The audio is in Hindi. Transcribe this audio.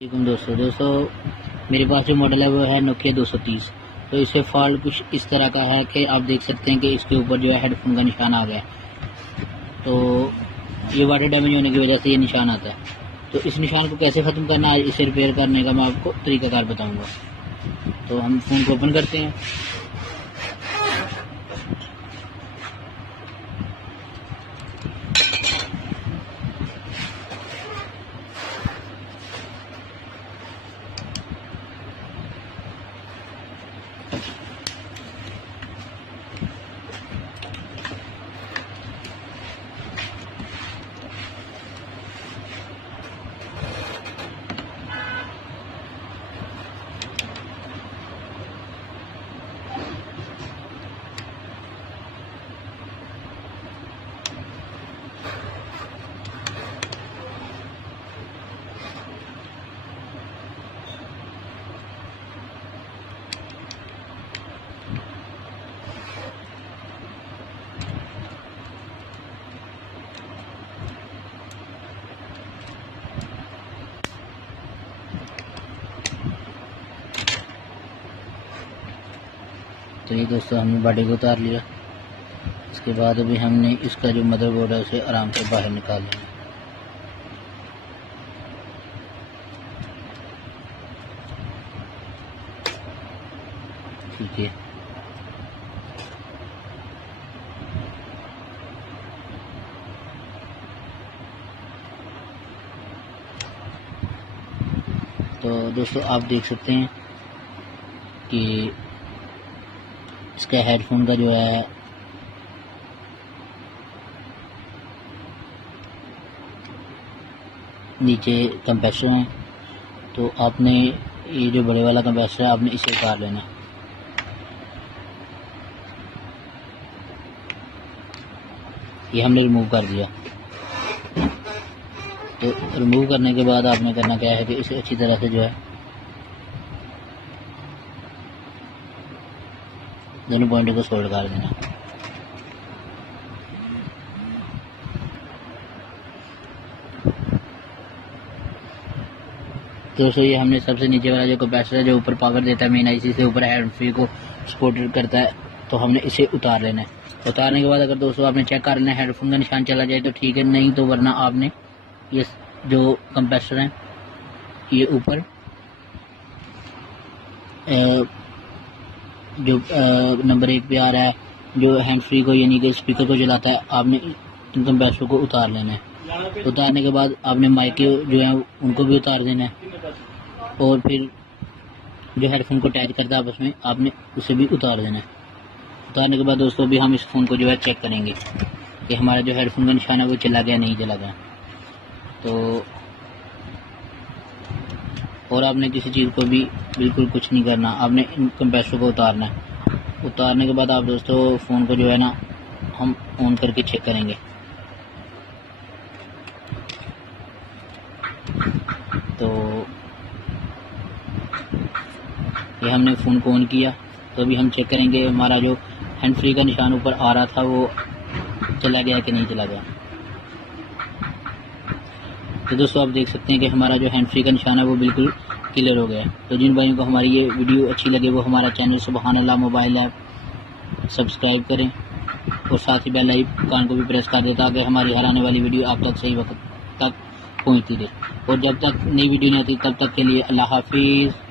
दोस्तों मेरे पास जो मॉडल है वो है नोकिया 230। तो इसे फॉल्ट कुछ इस तरह का है कि आप देख सकते हैं कि इसके ऊपर जो है हेडफोन का निशान आ गया। तो ये वाटर डैमेज होने की वजह से ये निशान आता है। तो इस निशान को कैसे ख़त्म करना है, इसे रिपेयर करने का मैं आपको तरीकाकार बताऊंगा। तो हम फ़ोन को ओपन करते हैं। तो ये दोस्तों हमने बॉडी को उतार लिया। इसके बाद अभी हमने इसका जो मदरबोर्ड है उसे आराम से बाहर निकाल लिया। ठीक है, तो दोस्तों आप देख सकते हैं कि इसका हेडफोन का जो है नीचे कंप्रेसर है। तो आपने ये जो बड़े वाला कंप्रेसर है आपने इसे उतार लेना। ये हमने रिमूव कर दिया। तो रिमूव करने के बाद आपने करना क्या है कि इसे अच्छी तरह से जो है दोनों पॉइंटों को सोल्ड कर देना। तो दोस्तों ये हमने सबसे नीचे वाला जो कंप्रेसर है जो ऊपर पावर देता है मेन आईसी से ऊपर हैंड फ्री को सपोर्ट करता है, तो हमने इसे उतार लेना है। उतारने के बाद अगर दोस्तों आपने चेक कर लेना है हेडफोन का निशान चला जाए तो ठीक है, नहीं तो वरना आपने ये जो कंप्रेसर है ये ऊपर जो नंबर 1 पे आ रहा है जो हैंड फ्री को यानी कि स्पीकर को चलाता है, आपने इन कंप्रेसर को उतार लेना है। उतारने के बाद आपने माइक जो है उनको भी उतार देना है और फिर जो हेडफोन को अटैच करता है आपस में आपने उसे भी उतार देना है। उतारने के बाद दोस्तों अभी हम इस फ़ोन को जो है चेक करेंगे कि हमारा जो हेडफोन का निशान है वो चला गया नहीं चला गया। तो और आपने किसी चीज़ को भी बिल्कुल कुछ नहीं करना, आपने इन कंप्रेसर को उतारना है। उतारने के बाद आप दोस्तों फ़ोन को जो है ना हम ऑन करके चेक करेंगे। तो ये हमने फ़ोन को ऑन किया। तो अभी हम चेक करेंगे हमारा जो हैंड फ्री का निशान ऊपर आ रहा था वो चला गया कि नहीं चला गया। तो दोस्तों आप देख सकते हैं कि हमारा जो हैंड फ्री का निशान है वो बिल्कुल क्लियर हो गया है। तो जिन भाइयों को हमारी ये वीडियो अच्छी लगे वो हमारा चैनल सुबहान अल्लाह मोबाइल ऐप सब्सक्राइब करें और साथ ही बेल आइकन को भी प्रेस कर दें ताकि हमारी हर आने वाली वीडियो आप तक सही वक्त तक पहुँचती रहे। और जब तक नई वीडियो नहीं आती तब तक के लिए अल्लाह हाफिज़।